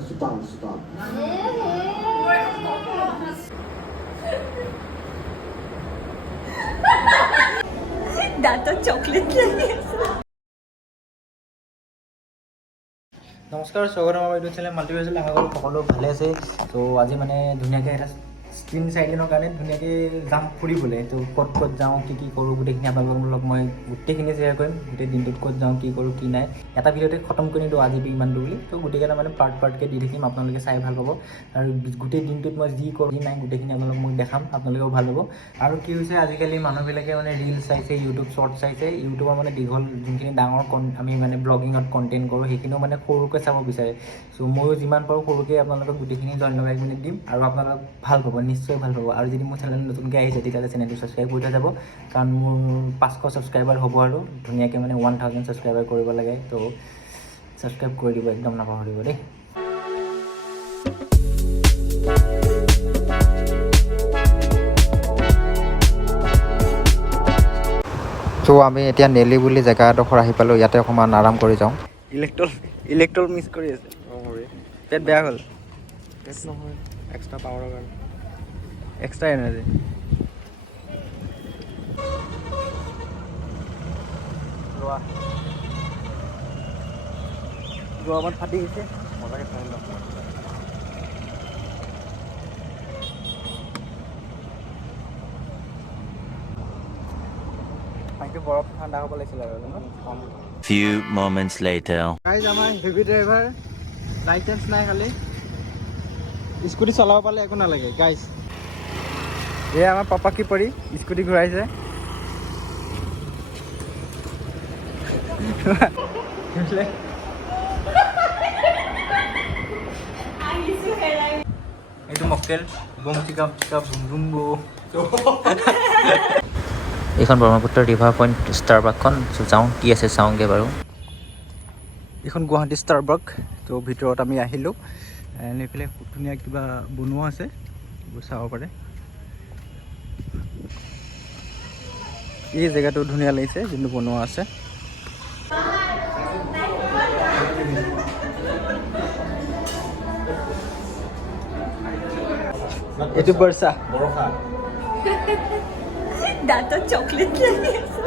适当。দাঁতত chocolate লাগি আছে। নমস্কাৰ, স্বাগতম আমাৰ ইউটিউব চেনেল মাল্টিভাৰ্চেল। আশা কৰোঁ সকলো ভালে আছে। ত' আজি মানে ধুনীয়াকৈ এটা 3-4 দিনৰ কাৰণে ধুনীয়াকৈ যাম ফুৰিবলৈ। ত' ক'ত ক'ত যাওঁ, কি কৰোঁ, গোটেইখিনি আপোনালোকৰ লগত মই গোটেইখিনি শ্বেয়াৰ কৰিম। গোটেই দিনটোত ক'ত যাওঁ, কি কৰোঁ, কি নাই, এটা ভিডিঅ'তে খতম কৰি দিওঁ আজি ইমানটো বুলি। ত' গোটেইকেইটা মানে পাৰ্টকৈ দি থাকিম, আপোনালোকে চাই ভাল পাব। আৰু গোটেই দিনটোত মই যি কৰোঁ, কি নাই, গোটেইখিনি আপোনালোকক মই দেখাম, আপোনালোকেও ভাল পাব। আৰু কি হৈছে, আজিকালি মানুহবিলাকে মানে ৰিলচ চাইছে, ইউটিউব শ্বৰ্ট চাইছে। ইউটিউবৰ মানে দীঘল যোনখিনি ডাঙৰ আমি মানে ব্লগিঙত কণ্টেণ্ট কৰোঁ, সেইখিনিও মানে সৰুকৈ চাব বিচাৰে। চ' ময়ো যিমান পাৰোঁ সৰুকৈ আপোনালোকক গোটেইখিনি জইন লগাই পিনে দিম, আৰু আপোনালোক ভাল পাব, নিশ্চয় ভাল পাব। আৰু যদি মোৰ চেনেল নতুনকৈ আহিছে তেতিয়াহ'লে চেনেলটো ছাবস্ক্ৰাইব কৰি থৈ যাব, কাৰণ মোৰ 500 ছাবস্ক্ৰাইবাৰ হ'ব আৰু ধুনীয়াকৈ মানে 1000 ছাবস্ক্ৰাইবাৰ কৰিব লাগে। ত' ছাবস্ক্ৰাইব কৰি দিব, একদম নাপাহৰিব দেই। চ' আমি এতিয়া নেলি বুলি জেগা এডোখৰ আহি পালোঁ। ইয়াতে অকণমান আৰাম কৰি যাওঁ। ইলেক্ট্ৰল মিছ কৰি আছে। পেট বেয়া হ'ল। পেট নহয়, এক্সট্ৰা পাৱাৰৰ কাৰণে, এক্সট্ৰা এনাৰ্জি। লোৱা গৰমত ফাটি গৈছে, মজাকৈ খাই লওঁ। পানীটো বৰফ ঠাণ্ডা হ'ব লাগিছিলে আৰু Few moments later. গাইজ, আমাৰ হেভি ড্ৰাইভাৰ, লাইচেঞ্চ নাই, খালি স্কুটি চলাব পালে একো নালাগে। গাইজ, এয়া আমাৰ পাপা কি পৰি স্কুটি ঘূৰাইছে। এইটো মকটেল বুম চিকা চিকা বুম বুম বো। এইখন ব্ৰহ্মপুত্ৰ ৰিভাৰ পইণ্ট ষ্টাৰবাকখন। যাওঁ, কি আছে চাওঁগৈ বাৰু। এইখন গুৱাহাটী ষ্টাৰবাক। ত' ভিতৰত আমি আহিলোঁ। এইফালে খুব ধুনীয়া কিবা বনোৱা আছে, এইবোৰ চাব পাৰে। এই জেগাটো ধুনীয়া লাগিছে, যোনটো বনোৱা আছে। এইটো বৰ্ষা দাঁতত চকলেট লাগি আছে।